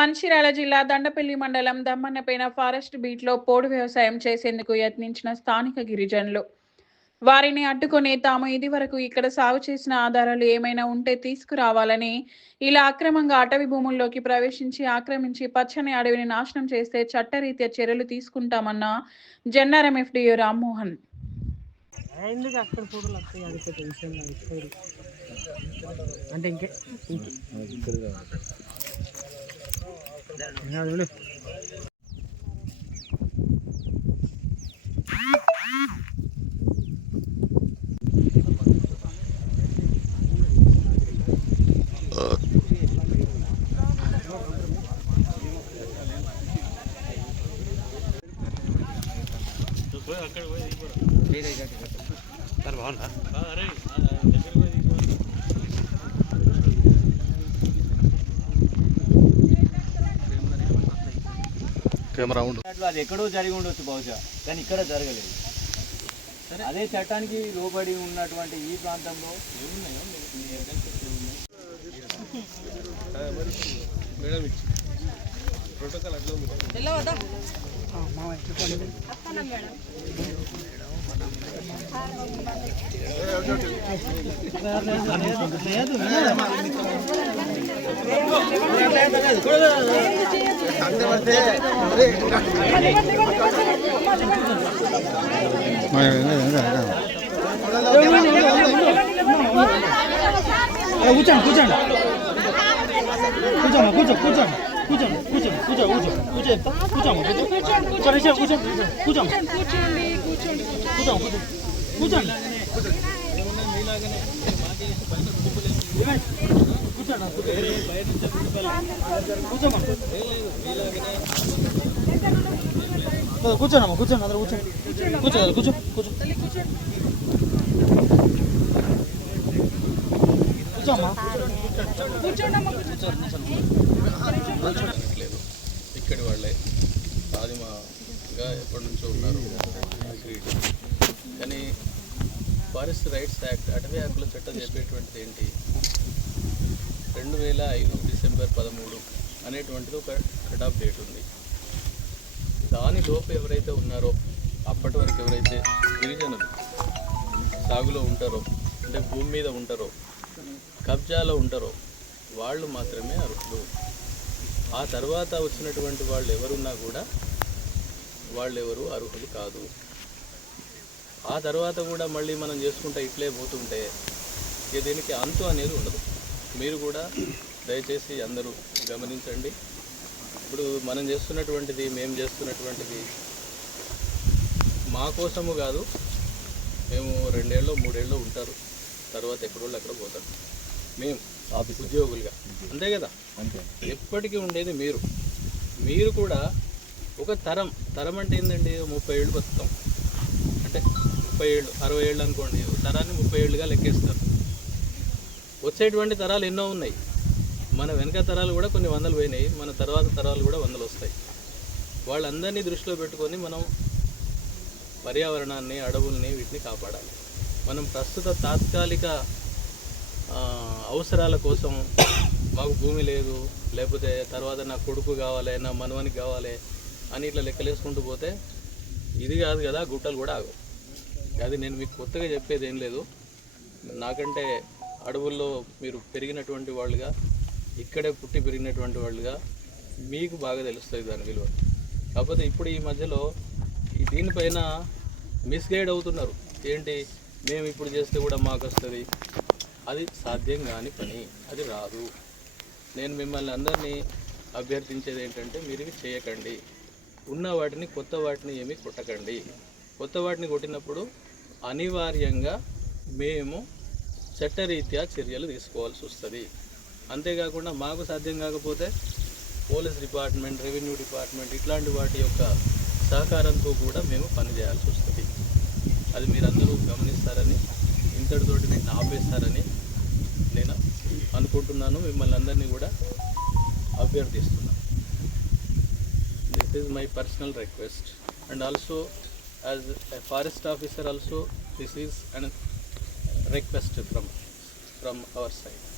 మంచిర్యాల జిల్లా దండపల్లి మండలం దమ్మన్నపేన ఫారెస్ట్ బీట్లో పోడు వ్యవసాయం చేసేందుకు యత్నించిన స్థానిక గిరిజనులు వారిని అడ్డుకొని తాము ఇదివరకు ఇక్కడ సాగు చేసిన ఆధారాలు ఏమైనా ఉంటే తీసుకురావాలని, ఇలా అక్రమంగా అటవీ భూముల్లోకి ప్రవేశించి ఆక్రమించి పచ్చని అడవిని నాశనం చేస్తే చట్టరీత్యా చర్యలు తీసుకుంటామన్న జన్నారం ఎఫ్డిఓ రామ్మోహన్. కెమెరా ఉండు. అది ఎక్కడో జరిగి ఉండొచ్చు బహుశా, కానీ ఇక్కడ జరగలేదు. అదే చట్టానికి లోబడి ఉన్నటువంటి ఈ ప్రాంతంలో ప్రోటోకాల్ అట్లా కూర్చోండి కూర్చోండి కూర్చోమ్మా కూర్చో కూర్చోండి కూర్చోండి కూర్చోండి కూర్చో కూర్చో కూర్చో కూర్చోమ్మా కూర్చో కూర్చోండి కూర్చోమ్మా కూర్చోండి కూర్చోండి కూర్చోనమ్మా కూర్చోండి అందరూ కూర్చోండి కూర్చో కూర్చో కూర్చో కూర్చోమ్మా ఇక్కడి వాళ్ళే ఆదిమగా ఎప్పటి నుంచో ఉన్నారు. కానీ ఫారెస్ట్ రైట్స్ యాక్ట్, అటవీ హక్కుల చట్టం చెప్పేటువంటిది ఏంటి? 2005 డిసెంబర్ 13 అనేటువంటిది ఒక కట్ ఆఫ్ డేట్ ఉంది. దానిలోపు ఎవరైతే ఉన్నారో, అప్పటి వరకు ఎవరైతే గిరిజనులు సాగులో ఉంటారో, అంటే భూమి మీద ఉంటారో, కబ్జాలో ఉంటారో, వాళ్ళు మాత్రమే అర్హులు. ఆ తర్వాత వచ్చినటువంటి వాళ్ళు ఎవరున్నా కూడా వాళ్ళెవరు అర్హులు కాదు. ఆ తర్వాత కూడా మళ్ళీ మనం చేసుకుంటే ఇట్లే పోతుంటే దీనికి అంతు అనేది ఉండదు. మీరు కూడా దయచేసి అందరూ గమనించండి. ఇప్పుడు మనం చేస్తున్నటువంటిది, మేము చేస్తున్నటువంటిది మా కోసము కాదు. మేము 2 ఏళ్ళో 3 ఏళ్ళో ఉంటారు, తర్వాత ఎక్కడోళ్ళు అక్కడ పోతారు. మేము ఉద్యోగులుగా అంతే కదా, ఎప్పటికీ ఉండేది మీరు కూడా ఒక తరం అంటే ఏంటండి? 30 ఏళ్ళు బతుకుతాం అంటే 30 ఏళ్ళు 60 ఏళ్ళు అనుకోండి, తరాన్ని 30 ఏళ్ళుగా లెక్కేస్తారు. వచ్చేటువంటి తరాలు ఎన్నో ఉన్నాయి. మన వెనక తరాలు కూడా కొన్ని వందలు పోయినాయి, మన తర్వాత తరాలు కూడా 100 వస్తాయి. వాళ్ళందరినీ దృష్టిలో పెట్టుకొని మనం పర్యావరణాన్ని, అడవుల్ని, వీటిని కాపాడాలి. మనం ప్రస్తుత తాత్కాలిక అవసరాల కోసం మాకు భూమి లేదు, లేకపోతే తర్వాత నా కొడుకు కావాలి, నా మనవనికి కావాలి అని ఇట్లా లెక్కలేసుకుంటూ పోతే ఇది కాదు కదా, గుట్టలు కూడా ఆగవు. అది నేను మీకు కొత్తగా చెప్పేది ఏం లేదు. నాకంటే అడవుల్లో మీరు పెరిగినటువంటి వాళ్ళుగా, ఇక్కడే పుట్టి పెరిగినటువంటి వాళ్ళుగా మీకు బాగా తెలుస్తుంది దాని విలువ. కాకపోతే ఇప్పుడు ఈ మధ్యలో దీనిపైన మిస్గైడ్ అవుతున్నారు. ఏంటి, మేము ఇప్పుడు చేస్తే కూడా మాకు వస్తుంది. అది సాధ్యం కాని పని, అది రాదు. నేను మిమ్మల్ని అందరినీ అభ్యర్థించేది ఏంటంటే, మీరు ఇవి చేయకండి. ఉన్న వాటిని, కొత్త వాటిని ఏమీ కొట్టకండి. కొత్త వాటిని కొట్టినప్పుడు అనివార్యంగా మేము చట్టరీత్యా చర్యలు తీసుకోవాల్సి వస్తుంది. అంతేకాకుండా మాకు సాధ్యం కాకపోతే పోలీస్ డిపార్ట్మెంట్, రెవెన్యూ డిపార్ట్మెంట్ ఇట్లాంటి వాటి యొక్క సహకారంతో కూడా మేము పనిచేయాల్సి వస్తుంది. అది మీరందరూ గమనిస్తారని, ఇంతటితోటి వీటిని ఆపేస్తారని నేను అనుకుంటున్నాను. మిమ్మల్ని అందరినీ కూడా అభ్యర్థిస్తున్నాను. This is my personal request, and also as a forest officer also this is an request from our side.